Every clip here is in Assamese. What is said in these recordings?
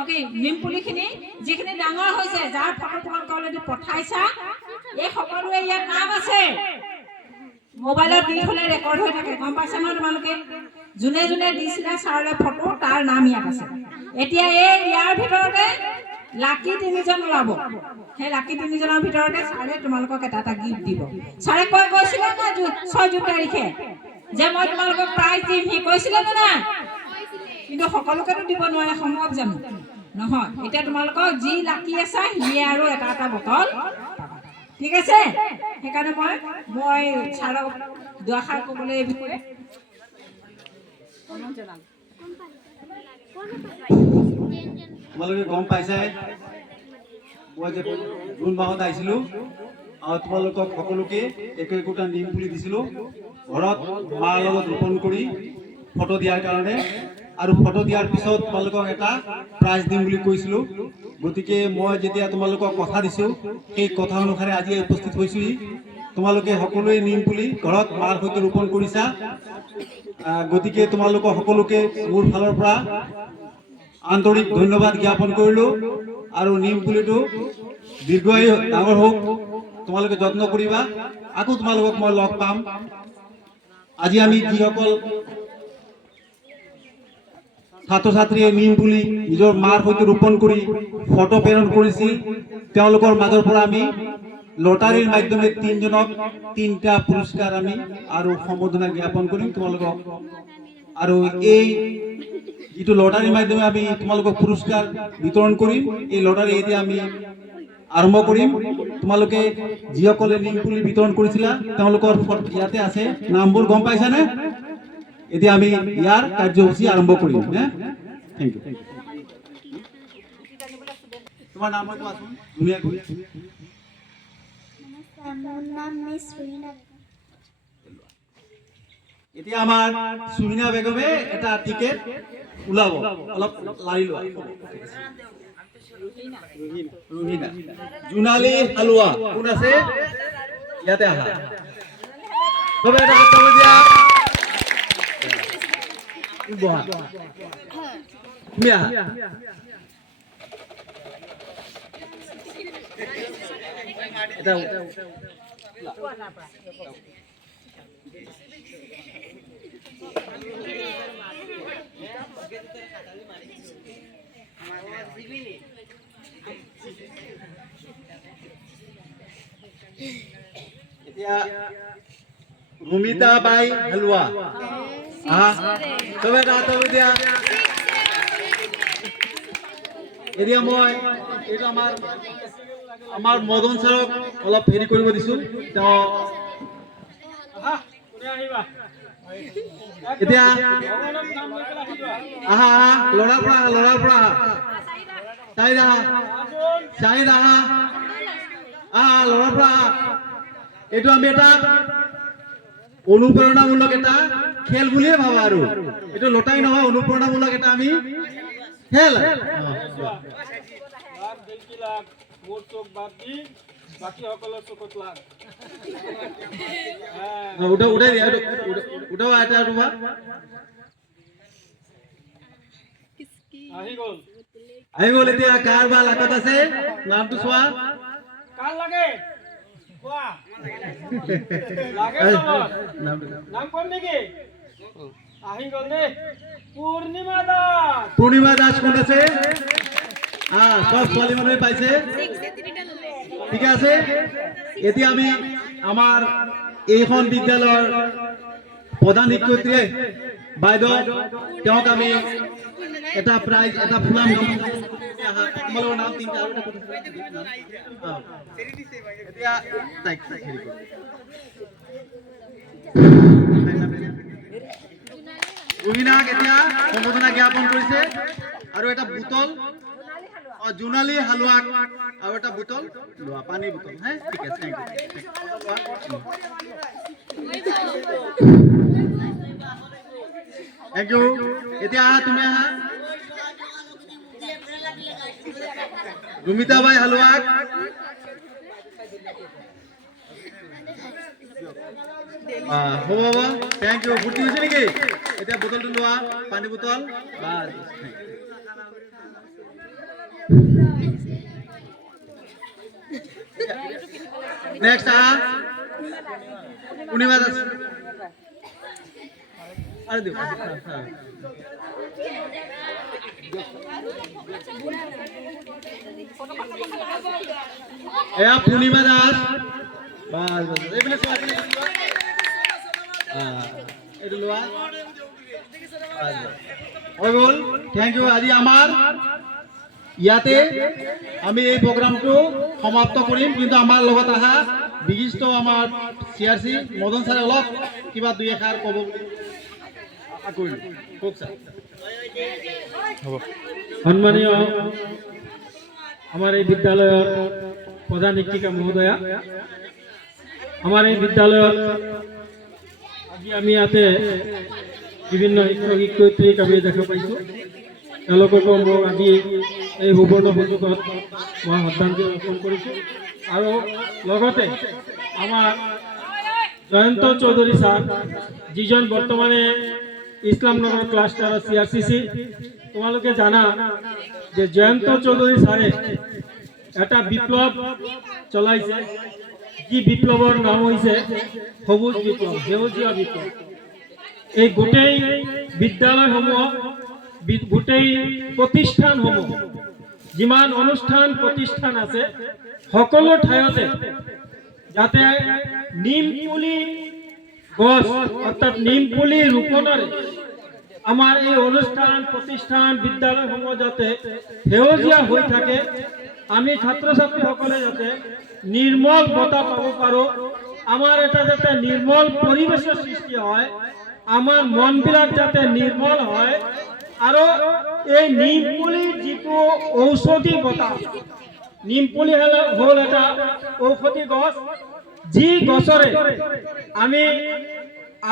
অকে নিম পুলিখিনি যিখিনি ডাঙৰ হৈছে যাৰ ফটো তোমালোকে অলৰেডি পঠাইছা এই সকলোৱে ইয়াত নাম আছে মোবাইলত দি থলে ৰেকৰ্ড হৈ থাকে গম পাইছা নহয় তোমালোকে যোনে যোনে দিছিলা ছাৰলৈ ফটো তাৰ নাম ইয়াত আছে এতিয়া এই ইয়াৰ ভিতৰতে লাকি তিনিজন ওলাব সেই লাকি তিনিজনৰ ভিতৰতে ছাৰে তোমালোকক এটা এটা গিফ্ট দিব ছাৰে কৈছিলে না 6 জুন তাৰিখে যে মই তোমালোকক প্ৰাইজ দিম সি কৈছিলে নে নাই কিন্তু সকলোকেতো দিব নোৱাৰে সম্ভৱ জানো নহয় এতিয়া তোমালোকক যি লাকি আছে সিয়ে আৰু এটা এটা বটল ঠিক আছে সেইকাৰণে মই ছাৰক দুআষাৰ ক'বলৈ এই বিষয়ে তোমালোকে গম পাইছাই মই যে জুন মাহত আহিছিলোঁ আৰু তোমালোকক সকলোকে একোটা নিম পুলি দিছিলোঁ ঘৰত মাৰ লগত ৰোপণ কৰি ফটো দিয়াৰ কাৰণে আৰু ফটো দিয়াৰ পিছত তোমালোকক এটা প্ৰাইজ দিম বুলি কৈছিলোঁ গতিকে মই যেতিয়া তোমালোকক কথা দিছোঁ সেই কথা অনুসাৰে আজি উপস্থিত হৈছোঁহি তোমালোকে সকলোৱে নিম পুলি ঘৰত মাৰ সৈতে ৰোপণ কৰিছা গতিকে তোমালোকক সকলোকে মোৰ ফালৰ পৰা আন্তৰিক ধন্যবাদ জ্ঞাপন কৰিলোঁ আৰু নিম পুলিটো দীৰ্ঘায়ু ডাঙৰ হওক তোমালোকে যত্ন কৰিবা আকৌ তোমালোকক মই লগ পাম আজি আমি যিসকল ছাত্ৰ ছাত্ৰীয়ে নিম পুলি নিজৰ মাৰ সৈতে ৰোপণ কৰি ফটো প্ৰেৰণ কৰিছিল তেওঁলোকৰ মাজৰ পৰা আমি লটাৰীৰ মাধ্যমে 3 জনক 3টা পুৰস্কাৰ আমি আৰু সম্বৰ্ধনা জ্ঞাপন কৰিম তোমালোকক আৰু এই যিটো লটাৰীৰ মাধ্যমে আমি তোমালোকক পুৰস্কাৰ বিতৰণ কৰিম এই লটাৰী এতিয়া আমি আৰম্ভ কৰিম তোমালোকে যিসকলে নিম পুলি বিতৰণ কৰিছিলা তেওঁলোকৰ ইয়াতে আছে নামবোৰ গম পাইছানে এতিয়া আমি ইয়াৰ কাৰ্যসূচী আৰম্ভ কৰিম থ্যাংক ইউ তোমাৰ নাম কোৱাচোন ধুনীয়াকৈ মোৰ নাম মিছ সুহিনা এতিয়া আমাৰ সুহিনা বেগমে এটা টিকেট ওলাব অলপ লাৰি লোৱা ৰুহিনা জোনালী হালুৱা কোন আছে ইয়াতে আহা তবে এটা হাত তালি দিয়া বহা তুমি আহা এটা এতিয়া ৰুমিতা বাই হালুৱা তবে এটা দিয়া এতিয়া মই এইটো আমাৰ মদন ছাৰক অলপ হেৰি কৰিব দিছোঁ তেওঁ এতিয়া আহা লৰাৰ পৰা চাহিদ আহা লৰাৰ পৰা এইটো আমি এটা অনুপ্ৰেৰণামূলক এটা খেল বুলিয়ে ভাবা আৰু এইটো লটাই নহয় অনুপ্ৰেৰণামূলক এটা আমি খেল উঠাই দিয়া উঠাও এটা আহি গল এতিয়া কাৰ বা লাকত আছে নামটো চোৱা কাৰ লাগে পূৰ্ণিমা দাস কোন আছে সব ছোৱালী মানুহে পাইছে ঠিক আছে এতিয়া আমি আমাৰ এইখন বিদ্যালয়ৰ প্ৰধান শিক্ষয়িত্ৰীয়ে বাইদেউ তেওঁক আমি এটা প্ৰাইজ এটা ফুলাম তোমালোকৰ নাম তিনিটা আৰু এতিয়া ৰুহিনাক এতিয়া সম্বোধনা জ্ঞাপন কৰিছে আৰু এটা বুটল জোনালী হালুৱাক আৰু এটা বুটল লোৱা পানীৰ বুটল হে ঠিক আছে থ্যাংক ইউ এতিয়া তুমি আহা ৰুমিতা বাই হালুৱাক হ'ব থ্যাংক ইউ ফুটি হৈছে নেকি এতিয়া বুটলটো লোৱা পানী বুটল বাস নেক্সট পূৰ্ণিমা দাস আৰে দিও এয়া পূৰ্ণিমা দাস বাস বাস এইফালে চোৱা এইটো লোৱা হৈ গ'ল থেংক ইউ আজি আমাৰ ইয়াতে আমি এই প্ৰগ্ৰামটো সমাপ্ত কৰিম কিন্তু আমাৰ লগত অহা বিশিষ্ট আমাৰ চিআৰচি মদন ছাৰে অলপ কিবা দুই এষাৰ ক'ব বুলি আশা কৰিলোঁ কওক ছাৰ সম্মানীয় আমাৰ এই বিদ্যালয়েৰ প্ৰধান শিক্ষিকা মহোদয়া আমাৰ এই বিদ্যালয়ত আজি আমি ইয়াতে বিভিন্ন শিক্ষক শিক্ষয়িত্ৰীক আমি দেখা পাইছোঁ তেওঁলোককো মোক আজি এই সুবৰ্ণ সুযোগত মই শ্ৰদ্ধাঞ্জলি অৰ্পণ কৰিছোঁ আৰু লগতে আমাৰ জয়ন্ত চৌধুৰী ছাৰ যিজন বৰ্তমানে ইছলামনগৰ ক্লাষ্টাৰৰ CRCC তোমালোকে জানা যে জয়ন্ত চৌধুৰী ছাৰে এটা বিপ্লৱ চলাইছে যি বিপ্লৱৰ নাম হৈছে সবুজ বিপ্লৱ সেউজীয়া বিপ্লৱ এই গোটেই বিদ্যালয়সমূহ গোটেই প্ৰতিষ্ঠানসমূহ যিমান অনুষ্ঠান প্ৰতিষ্ঠান আছে সকলো ঠাইতে যাতে নিম পুলি গছ অৰ্থাৎ নিম পুলি ৰোপণৰে আমাৰ এই অনুষ্ঠান প্ৰতিষ্ঠান বিদ্যালয়সমূহ যাতে সেউজীয়া হৈ থাকে আমি ছাত্ৰ ছাত্ৰীসকলে যাতে নিৰ্মল বতাহ পাব পাৰোঁ আমাৰ এটা যাতে নিৰ্মল পৰিৱেশৰ সৃষ্টি হয় আমাৰ মনবিলাক যাতে নিৰ্মল হয় আৰু এই নিম পুলিৰ যিটো ঔষধি বতাহ নিম পুলি হ'ল এটা ঔষধি গছ যি গছৰে আমি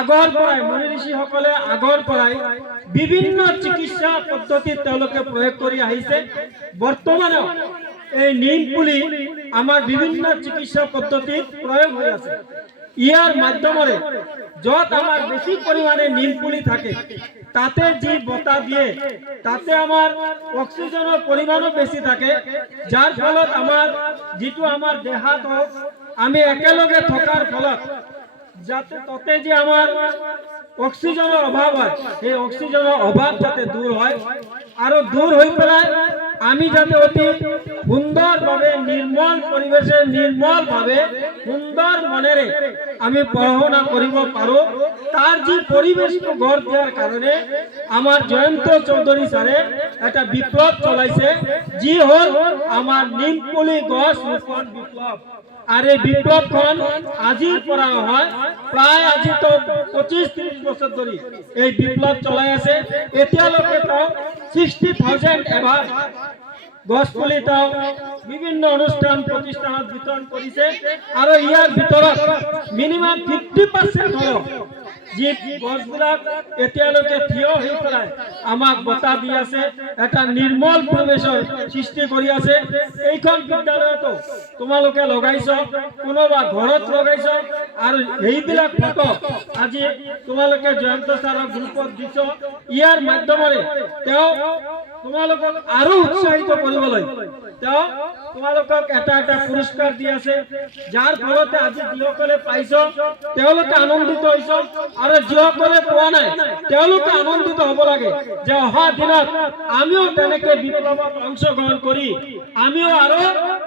আগৰ পৰাই মুনি ঋষিসকলে আগৰ পৰাই বিভিন্ন চিকিৎসা পদ্ধতিত তেওঁলোকে প্ৰয়োগ কৰি আহিছে বৰ্তমানে এই নিম পুলি আমাৰ বিভিন্ন চিকিৎসা পদ্ধতিত প্ৰয়োগ হৈ আছে ইয়াৰ মাধ্যমেৰে য'ত আমাৰ বেছি পৰিমাণে নিম পুলি থাকে তাতে যি বতাহ দিয়ে তাতে আমাৰ অক্সিজেনৰ পৰিমাণো বেছি থাকে যাৰ ফলত আমাৰ যিটো আমাৰ দেহাত হওক আমি একেলগে থকাৰ ফলত যাতে তাতে যে আমাৰ অক্সিজেনৰ অভাৱ হয় সেই অক্সিজেনৰ অভাৱ যাতে দূৰ হয় আৰু দূৰ হৈ পেলাই আমি যাতে অতি সুন্দৰভাৱে নিৰ্মল পৰিৱেশে নিৰ্মলভাৱে সুন্দৰ মনেৰে আমি পঢ়া শুনা কৰিব পাৰোঁ তাৰ যি পৰিৱেশটো গঢ় দিয়াৰ কাৰণে আমাৰ জয়ন্ত চৌধুৰী ছাৰে এটা বিপ্লৱ চলাইছে যি হ'ল আমাৰ নিম পুলি গছ ৰোপণ বিপ্লৱ আৰ এই বিপ্লবখন আজিৰ পৰা নহয় প্ৰায় আজি তো 25-30 বছৰ ধৰি এই বিপ্লৱ চলাই আছে এতিয়ালৈকে তো 60,000 এবাৰ গছ পুলি তাও বিভিন্ন অনুষ্ঠান প্ৰতিষ্ঠানত বিতৰণ কৰিছে আৰু ইয়াৰ ভিতৰত মিনিমাম 50% হল যি গছবিলাক এতিয়ালৈকে থিয় হৈ পেলাই আমাক বতাহ দি আছে এটা নিৰ্মল পৰিৱেশৰ সৃষ্টি কৰি আছে এইখন বিদ্যালয়তো তোমালোকে লগাইছ কোনোবা ঘৰত লগাইছ আৰু এইবিলাক ফটো আজি তোমালোকে জয়ন্ত ছাৰৰ গ্ৰুপত দিছ ইয়াৰ মাধ্যমেৰে তেওঁ তোমালোকক আৰু উৎসাহিত কৰিবলৈ তেওঁ তোমালোকক এটা এটা পুৰস্কাৰ দি আছে যাৰ ফলতে আজি যিসকলে পাইছ তেওঁলোকে আনন্দিত হৈছ আৰু যিসকলে পোৱা নাই তেওঁলোকে আনন্দিত হ'ব লাগে যে অহা দিনত আমিও তেনেকে বিপ্লৱত অংশগ্ৰহণ কৰি আমিও আৰু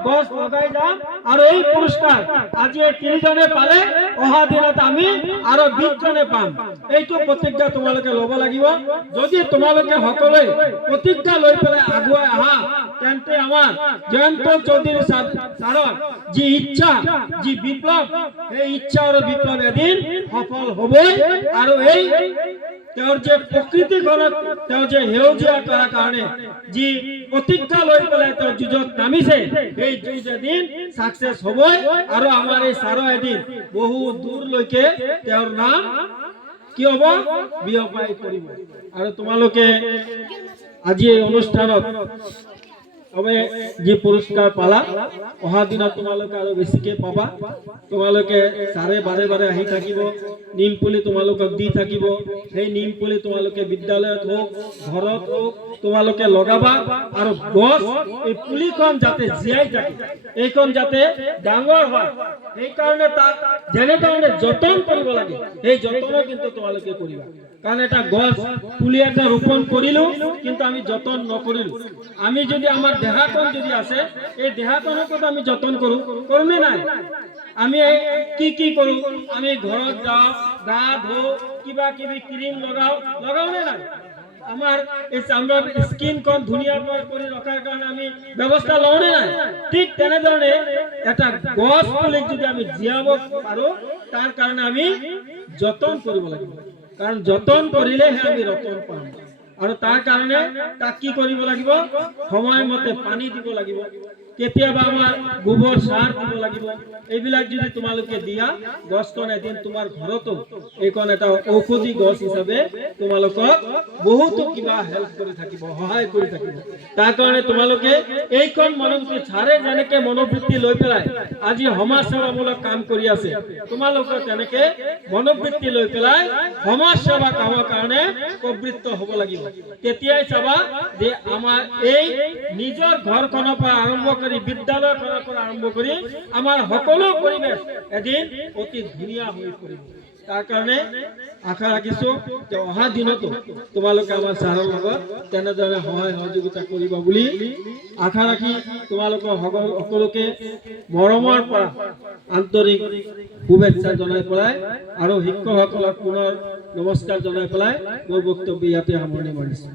গছ লগাই যাম আৰু এই পুৰস্কাৰ আজি এই 3জনে পালে অহা দিনত আমি আৰু 20জনে পাম এইটো প্ৰতিজ্ঞা তোমালোকে ল'ব লাগিব যদি তোমালোকে সকলোৱে প্ৰতিজ্ঞা লৈ পেলাই আগুৱাই আহা তেন্তে আমাৰ জয়ন্ত চৌধুৰী ছাৰৰ যি ইচ্ছা যি বিপ্লৱ এই ইচ্ছা আৰু বিপ্লৱ এদিন সফল হ'বই আৰু এই তেওঁৰ যে প্ৰকৃতিখনক তেওঁ যে সেউজীয়া কৰাৰ কাৰণে যি প্ৰতিজ্ঞা লৈ পেলাই তেওঁ যুঁজত নামিছে এই যুঁজ এদিন সাকসেস হ'বই আৰু আমাৰ এই ছাৰ এদিন বহু দূৰলৈকে তেওঁৰ নাম কি হ'ব বিয়পাই কৰিব আৰু তোমালোকে আজি এই অনুষ্ঠানত আমি যি পুৰস্কাৰ পালা অহা দিনত তোমালোকে আৰু বেছিকৈ পাবা তোমালোকে ছাৰে বাৰে বাৰে আহি থাকিব নিম পুলি তোমালোকক দি থাকিব সেই নিম পুলি তোমালোকে বিদ্যালয়ত হোক ঘৰত হোক তোমালোকে লগাবা আৰু গছ এই পুলিখন যাতে জীয়াই থাকে এইখন যাতে ডাঙৰ হয় সেইকাৰণে তাক যেনেধৰণে যতন কৰিব লাগে সেই যতনো কিন্তু তোমালোকে কৰিবা কাৰণ এটা গছ পুলি এটা ৰোপণ কৰিলো কিন্তু আমি যতন নকৰিলো আমি যদি আমাৰ দেহাখন যদি আছে এই দেহাখনক আমি যতন কৰোনে নাই আমি কি কৰো আমি ঘৰত যাওঁ গা ধো কিবা কিবি ক্ৰীম লগাওনে নাই আমাৰ এই চামড়াৰ স্কিনখন ধুনিয়া কৰে ৰাখাৰ কাৰণে আমি ব্যবস্থা লওনে নাই ঠিক তেনেধৰণে এটা গছ পুলি যদি আমি জীয়াব পাৰো তাৰ কাৰণে আমি যতন কৰিব লাগিব কাৰণ যতন কৰিলেহে আমি ৰতন পাম আৰু তাৰ কাৰণে তাক কি কৰিব লাগিব সময়মতে পানী দিব লাগিব কেতিয়াবা আমাৰ গোবৰ সাৰ দিব লাগিব এইবিলাক যদি তোমালোকে দিয়া গছখন এদিন তোমাৰ ঘৰতো এইখন এটা ঔষধি গছ হিচাপে তোমালোকক বহুতো কিবা হেল্প কৰি থাকিব সহায় কৰি থাকিব তাৰ কাৰণে তোমালোকে এইখন মনোবৃত্তি ছাৰে যেনেকে মনোবৃত্তি লৈ পেলাই আজি সমাজ সেৱামূলক কাম কৰি আছে তোমালোকে তেনেকে মনোবৃত্তি লৈ পেলাই সমাজ সেৱা কামৰ কাৰণে প্ৰবৃত্ত হ'ব লাগিব তেতিয়াই চাবা যে আমাৰ এই নিজৰ ঘৰখনৰ পৰা আৰম্ভ কৰি বিদ্যালয়খনৰ পৰা আৰম্ভ কৰি আমাৰ সকলো পৰিৱেশ এদিন অতি ধুনীয়া হৈ পৰিব তাৰ কাৰণে আশা ৰাখিছো যে অহা দিনতো তোমালোকে আমাৰ ছাৰৰ লগত তেনেদৰে সহায় সহযোগিতা কৰিবা বুলি আশা ৰাখি তোমালোকৰ সকলোকে মৰমৰ পৰা আন্তৰিক শুভেচ্ছা জনাই পেলাই আৰু শিক্ষকসকলক পুনৰ নমস্কাৰ জনাই পেলাই মোৰ বক্তব্য ইয়াতে সামৰণি মাৰিছো।